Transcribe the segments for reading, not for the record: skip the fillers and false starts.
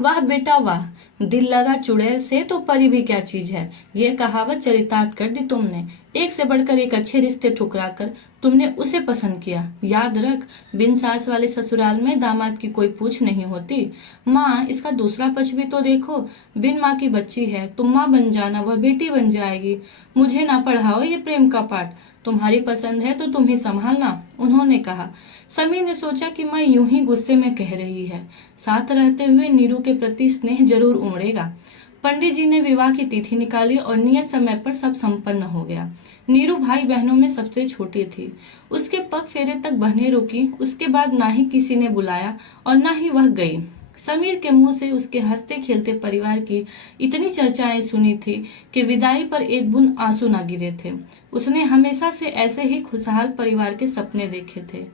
वाह बेटा वाह, दिल लगा चुड़ैल से तो परी भी क्या चीज है। ये कहावत चरितार्थ कर दी तुमने। एक से बढ़कर एक अच्छे रिश्ते ठुकरा कर तुमने उसे पसंद किया। याद रख, बिन सास वाले ससुराल में दामाद की कोई पूछ नहीं होती। माँ, इसका दूसरा पक्ष भी तो देखो। बिन माँ की बच्ची है, तुम माँ बन जाना, वह बेटी बन जाएगी। मुझे ना पढ़ाओ ये प्रेम का पाठ। तुम्हारी पसंद है तो तुम ही संभालना, उन्होंने कहा। समीर ने सोचा कि माँ यूं ही गुस्से में कह रही है, साथ रहते हुए नीरू के प्रति स्नेह जरूर उमड़ेगा। पंडित जी ने विवाह की तिथि निकाली और नियत समय पर सब संपन्न हो गया। नीरू भाई बहनों में सबसे छोटी थी। उसके पग फेरे तक बहने रुकी। उसके बाद ना ही किसी ने बुलाया और ना ही वह गई। समीर के मुंह से उसके हंसते खेलते परिवार की इतनी चर्चाएं सुनी थी कि विदाई पर एक बूंद आंसू न गिरे थे। उसने हमेशा से ऐसे ही खुशहाल परिवार के सपने देखे थे।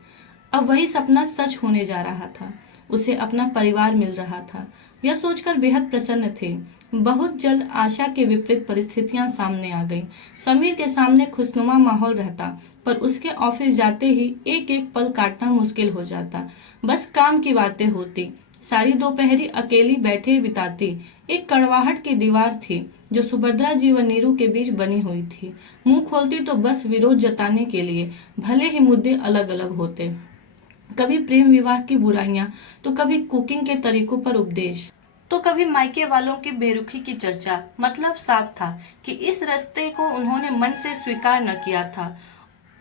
अब वही सपना सच होने जा रहा था। उसे अपना परिवार मिल रहा था। यह सोचकर बेहद प्रसन्न थे। बहुत जल्द आशा के विपरीत परिस्थितियां सामने आ गईं। समीर के सामने खुशनुमा माहौल रहता, पर उसके ऑफिस जाते ही एक एक पल काटना मुश्किल हो जाता। बस काम की बातें होती। सारी दोपहरी अकेली बैठे बिताती। एक कड़वाहट की दीवार थी जो सुभद्रा जी व नीरू के बीच बनी हुई थी। मुंह खोलती तो बस विरोध जताने के लिए, भले ही मुद्दे अलग अलग होते। कभी प्रेम विवाह की बुराइयां, तो कभी कुकिंग के तरीकों पर उपदेश, तो कभी मायके वालों की बेरुखी की चर्चा। मतलब साफ था कि इस रिश्ते को उन्होंने मन से स्वीकार न किया था।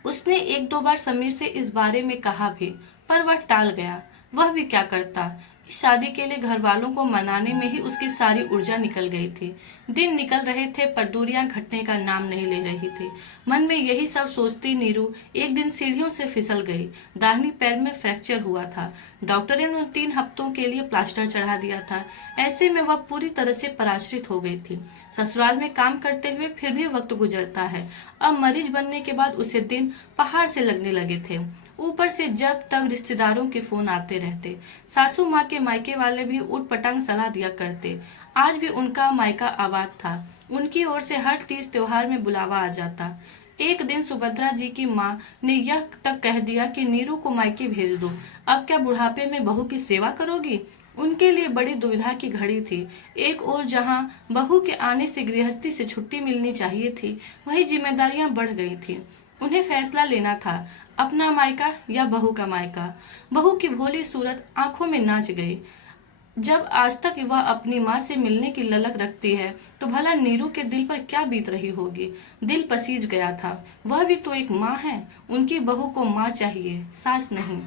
उसने एक दो बार समीर से इस बारे में कहा भी, पर वह टाल गया। वह भी क्या करता। इस शादी के लिए घर वालों को मनाने में ही उसकी सारी ऊर्जा निकल गई थी। दिन निकल रहे थे पर दूरियां घटने का नाम नहीं ले रही थी। मन में यही सब सोचती नीरू एक दिन सीढ़ियों से फिसल गई। दाहिनी पैर में फ्रैक्चर हुआ था। डॉक्टर ने उन 3 हफ्तों के लिए प्लास्टर चढ़ा दिया था। ऐसे में वह पूरी तरह से पराश्रित हो गई थी। ससुराल में काम करते हुए फिर भी वक्त गुजरता है। अब मरीज बनने के बाद उसे दिन पहाड़ से लगने लगे थे। ऊपर से जब तब रिश्तेदारों के फोन आते रहते। सासू माँ के मायके वाले भी उठ पटांग सलाह दिया करते। आज भी उनका मायका आबाद था। उनकी ओर से हर तीज त्योहार में बुलावा आ जाता। एक दिन सुभद्रा जी की माँ ने यह तक कह दिया कि नीरू को मायके भेज दो। अब क्या बुढ़ापे में बहू की सेवा करोगी। उनके लिए बड़ी दुविधा की घड़ी थी। एक ओर जहां बहू के आने से गृहस्थी से छुट्टी मिलनी चाहिए थी, वही जिम्मेदारियां बढ़ गई थी। उन्हें फैसला लेना था, अपना मायका या बहू का मायका। बहू की भोली सूरत आंखों में नाच गई। जब आज तक वह अपनी माँ से मिलने की ललक रखती है, तो भला नीरू के दिल पर क्या बीत रही होगी। दिल पसीज गया था। वह भी तो एक माँ है। उनकी बहू को माँ चाहिए, सास नहीं।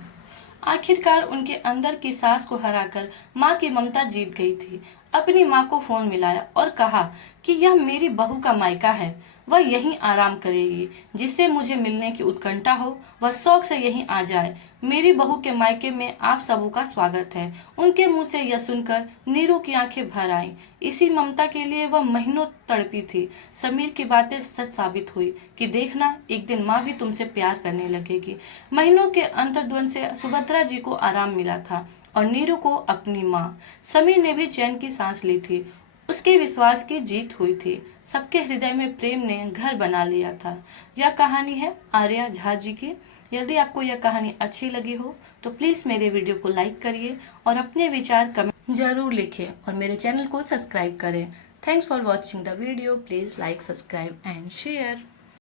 आखिरकार उनके अंदर की सास को हराकर माँ की ममता जीत गई थी। अपनी माँ को फोन मिलाया और कहा कि यह मेरी बहू का मायका है। वह यहीं आराम करेगी। जिससे मुझे मिलने की उत्कंठा हो, वह शौक से यहीं आ जाए। मेरी बहू के मायके में आप सबों का स्वागत है। उनके मुंह से यह सुनकर नीरू की आंखें भर आईं। इसी ममता के लिए वह महीनों तड़पी थी। समीर की बातें सच साबित हुई कि देखना, एक दिन माँ भी तुमसे प्यार करने लगेगी। महीनों के अंतर्द्वंद से सुभद्रा जी को आराम मिला था और नीरू को अपनी माँ। समीर ने भी चैन की सांस ली थी। उसके विश्वास की जीत हुई थी। सबके हृदय में प्रेम ने घर बना लिया था। यह कहानी है आर्या झा जी की। यदि आपको यह कहानी अच्छी लगी हो तो प्लीज मेरे वीडियो को लाइक करिए और अपने विचार कमेंट जरूर लिखें और मेरे चैनल को सब्सक्राइब करें। Thanks for watching the video. Please like, subscribe and share.